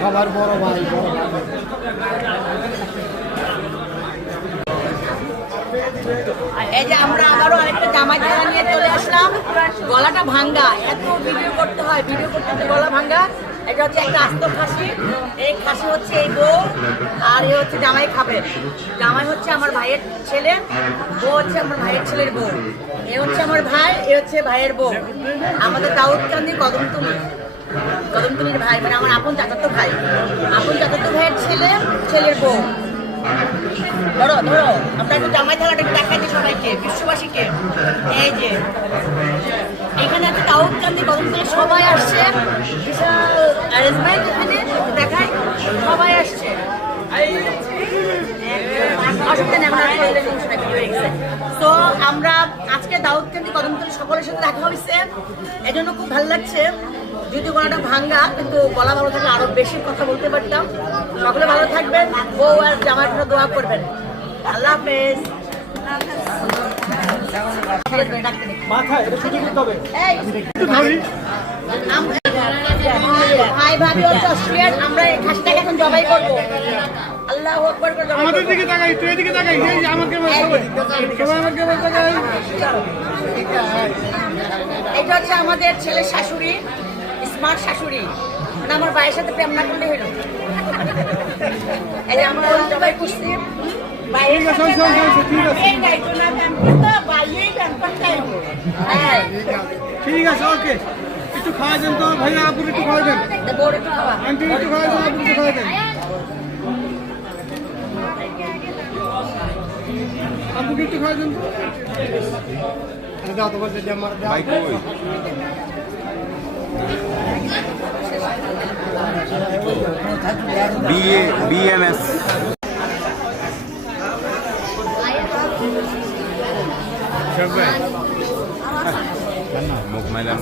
সবার বড় ভাই এই যে আমরা আবারও আরেকটা জামাই খেলা নিয়ে চলে আসলাম। গলাটা ভাঙ্গা, এত ভিডিও করতে হয়, ভিডিও করতে হচ্ছে গলা ভাঙ্গা। এটা হচ্ছে একটা আস্ত খাসি, এই খাসি হচ্ছে এই বউ, আর এ হচ্ছে জামাই খাবে। জামাই হচ্ছে আমার ভাইয়ের ছেলে, বউ হচ্ছে আমার ভাইয়ের ছেলের বউ। এ হচ্ছে আমার ভাই, এ হচ্ছে ভাইয়ের বউ। আমাদের দাউদকান্দি কদমতলির ভাই, মানে আমার আপন চাচাতো ভাই, আপন চাচাতো ভাইয়ের ছেলে, ছেলের বউ। ধরো ধরো, আমরা একটু জামাই খেলাটা একটু দেখাই দিই সবাইকে, বিশ্ববাসীকে। এই যে এখানে একটা দাউদকান্দি কদমতলি সবাই আসছে, বিশাল অ্যারেঞ্জমেন্ট। এখানে দেখায় সবাই আসছে। তো আমরা আজকে দাউদকান্দি কদমতলি সকলের সাথে দেখা হয়েছে, এই জন্য খুব ভালো লাগছে। যদি গলাটা ভাঙ্গা, কিন্তু গলা ভালো থাকলে আরো বেশি কথা বলতে পারতাম। সকলে ভালো থাকবেন, বউ আর জামার জন্য দোয়া করবেন। আল্লাহ হাফেজ। ভাই ভাবি হচ্ছে অস্ট্রেলিয়ার, আমরা এই খাসিটাকে এখন জবাই করবো। আল্লাহু আকবার করে জবাই আমাদের দিকে তাকাই, তুই এদিকে তাকাই, এই যে আমাকে সবাই আমাকে তাকাই। এটা হচ্ছে আমাদের ছেলের শাশুড়ি, স্মার্ট শাশুড়ি, মানে আমার ভাইয়ের সাথে প্রেম না করলে হইল। এই যে আমরা জবাই করছি। ঠিক আছে, ওকে। একটু খাওয়া দেন তো ভাইয়া, আপুর একটু খাওয়া দেন, আন্টি একটু খাওয়া দেন, আপুর একটু খাওয়া দেন, আপুকে একটু খাওয়া দেন তো। BMS মুখ মাইলাম।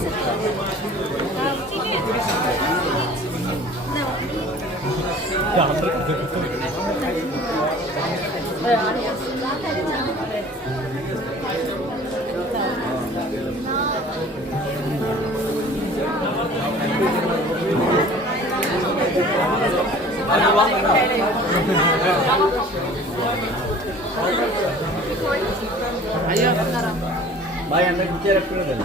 ভাই আমরা বিচার করে দেন।